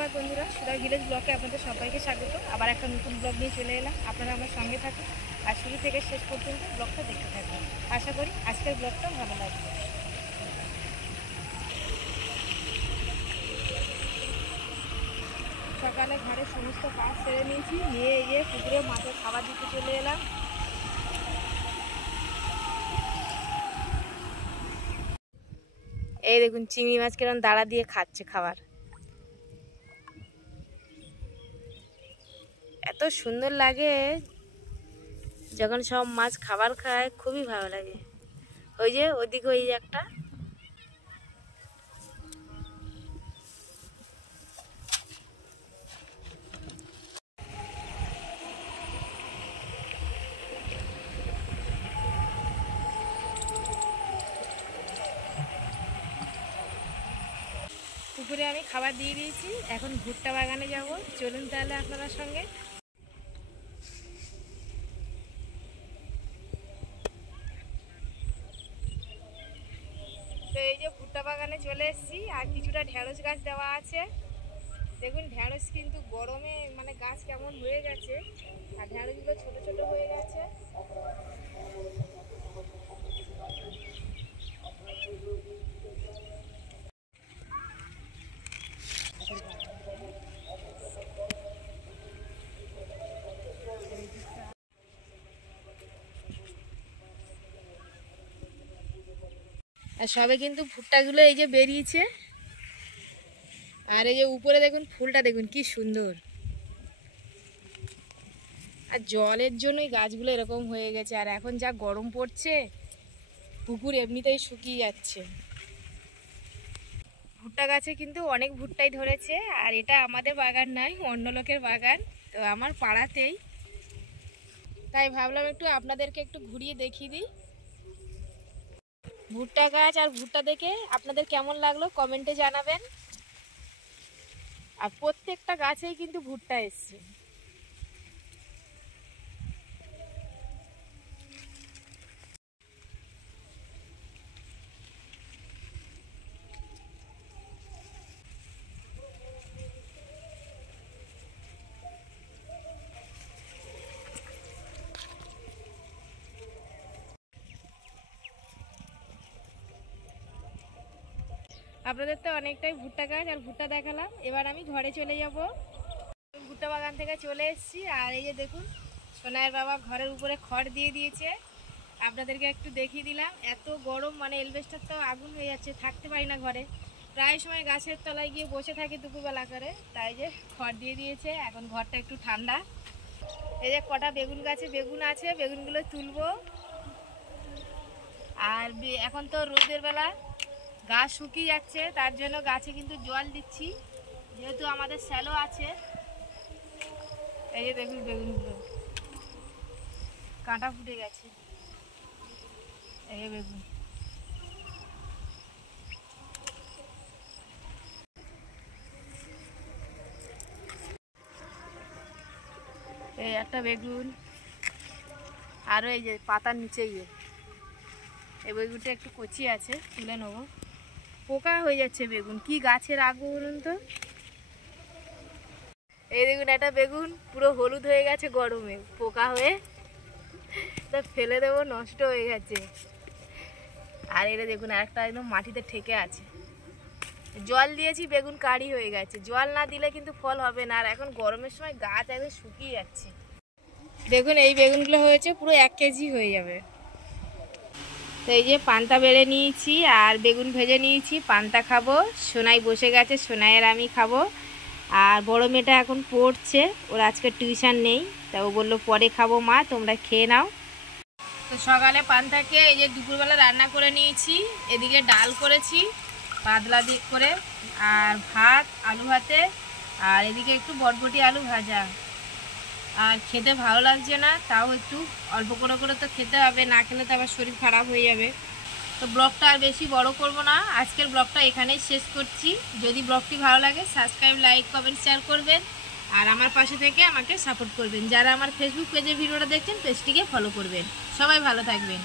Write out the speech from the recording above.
সুপ্রভাত বন্ধুরা, সুধা ভিলেজ ব্লগে আপনাদের সবাইকে স্বাগত। আবার একটা নতুন ব্লগ নিয়ে চলে এলাম। আপনারা আমার সঙ্গে থাকুন আর শুরু থেকে শেষ পর্যন্ত ব্লগটা দেখতে থাকুন। আশা করি আজকের ব্লগটা ভালো লাগবে। সকালে ঘরের সমস্ত কাজ সেরে নিয়েছি, নিয়ে গিয়ে পুকুরে মাছের খাবার দিতে চলে এলাম। এই দেখুন চিংড়ি মাছ কিরকম দাঁড়া দিয়ে খাচ্ছে খাবার। এত সুন্দর লাগে যখন সব মাছ খাবার খায়, খুবই ভালো লাগে। ওই যে ওদিকে ওই একটা পুকুরে আমি খাবার দিয়ে দিয়েছি। এখন ভুট্টা বাগানে যাব, চলুন তাহলে আপনারা সঙ্গে। তো এই যে ভুট্টা বাগানে চলে এসেছি, আর কিছুটা ঢেঁড়স গাছ দেওয়া আছে। দেখুন ঢেঁড়স কিন্তু গরমে মানে গাছ কেমন হয়ে গেছে, আর ঢেঁড়সগুলো ছোট ছোট হয়ে গেছে। আর সবে কিন্তু ভুট্টাগুলো এই যে বেরিয়েছে, আর এই যে উপরে দেখুন ফুলটা দেখুন কি সুন্দর। আর জলের জন্যই গাছগুলো এরকম হয়ে গেছে, আর এখন যা গরম পড়ছে পুকুর এমনিতেই শুকিয়ে যাচ্ছে। ভুট্টা গাছে কিন্তু অনেক ভুট্টাই ধরেছে, আর এটা আমাদের বাগান নয়, অন্য লোকের বাগান, তো আমার পাড়াতেই। তাই ভাবলাম একটু আপনাদেরকে একটু ঘুরিয়ে দেখিয়ে দিই ভুট্টা গাছ। আর ভুট্টা দেখে আপনাদের কেমন লাগলো কমেন্টে জানাবেন। আর প্রত্যেকটা গাছেই কিন্তু ভুট্টা এসছে। আপনাদের তো অনেকটাই ভুট্টা গাছ আর ভুট্টা দেখালাম, এবার আমি ঘরে চলে যাব। ভুট্টা বাগান থেকে চলে এসেছি, আর এই যে দেখুন সোনাইয়ের বাবা ঘরের উপরে খড় দিয়ে দিয়েছে। আপনাদেরকে একটু দেখিয়ে দিলাম। এত গরম, মানে এলবেস্টার তো আগুন হয়ে যাচ্ছে, থাকতে পারি না ঘরে। প্রায় সময় গাছের তলায় গিয়ে বসে থাকি দুপুরবেলা করে, তাই যে খড় দিয়ে দিয়েছে। এখন ঘরটা একটু ঠান্ডা। এই যে কটা বেগুন গাছে বেগুন আছে, বেগুনগুলো তুলবো। আর এখন তো রোদের বেলা গাছ শুকিয়ে যাচ্ছে, তার জন্য গাছে কিন্তু জল দিচ্ছি, যেহেতু আমাদের শ্যালো আছে। এই যে দেখুন বেগুনগুলো কাঁটা ফুটে গেছে। এই বেগুন এই একটা বেগুন, আরও এই যে পাতার নিচে এই বেগুনটা একটু কচি আছে, তুলে নেবো। পোকা হয়ে যাচ্ছে বেগুন, কি গাছের আগুন বলুন তো। এই দেখুন একটা বেগুন পুরো হলুদ হয়ে গেছে গরমে, পোকা হয়ে তা ফেলে দেবো, নষ্ট হয়ে গেছে। আর এটা দেখুন আরেকটা একদম মাটিতে ঠেকে আছে। জল দিয়েছি, বেগুন কারি হয়ে গেছে। জল না দিলে কিন্তু ফল হবে না, আর এখন গরমের সময় গাছ একদম শুকিয়ে যাচ্ছে। দেখুন এই বেগুনগুলো হয়েছে পুরো 1 কেজি হয়ে যাবে। তো এই যে পান্তা বেড়ে নিয়েছি আর বেগুন ভেজে নিয়েছি, পান্তা খাবো। সোনাই বসে গেছে, সোনাইয়ের আমি খাবো। আর বড় মেয়েটা এখন পড়ছে, ওর আজকে টিউশন নেই, তা ও বললো পরে খাবো মা, তোমরা খেয়ে নাও। তো সকালে পান্তাকে এই যে দুপুরবেলা রান্না করে নিয়েছি। এদিকে ডাল করেছি পাতলা দিয়ে করে, আর ভাত আলু ভাতে, আর এদিকে একটু বটবটি আলু ভাজা। আর খেতে ভালো লাগছে না, তাও একটু অল্প করে করে তো খেতে হবে, না খেলে তো আবার শরীর খারাপ হয়ে যাবে। তো ব্লগটা আর বেশি বড় করব না, আজকের ব্লগটা এখানেই শেষ করছি। যদি ব্লগটি ভালো লাগে সাবস্ক্রাইব, লাইক, কমেন্ট, শেয়ার করবেন। আর আমার পাশে থেকে আমাকে সাপোর্ট করবেন। যারা আমার ফেসবুক পেজে ভিডিওটা দেখছেন পেজটিকে ফলো করবেন। সবাই ভালো থাকবেন।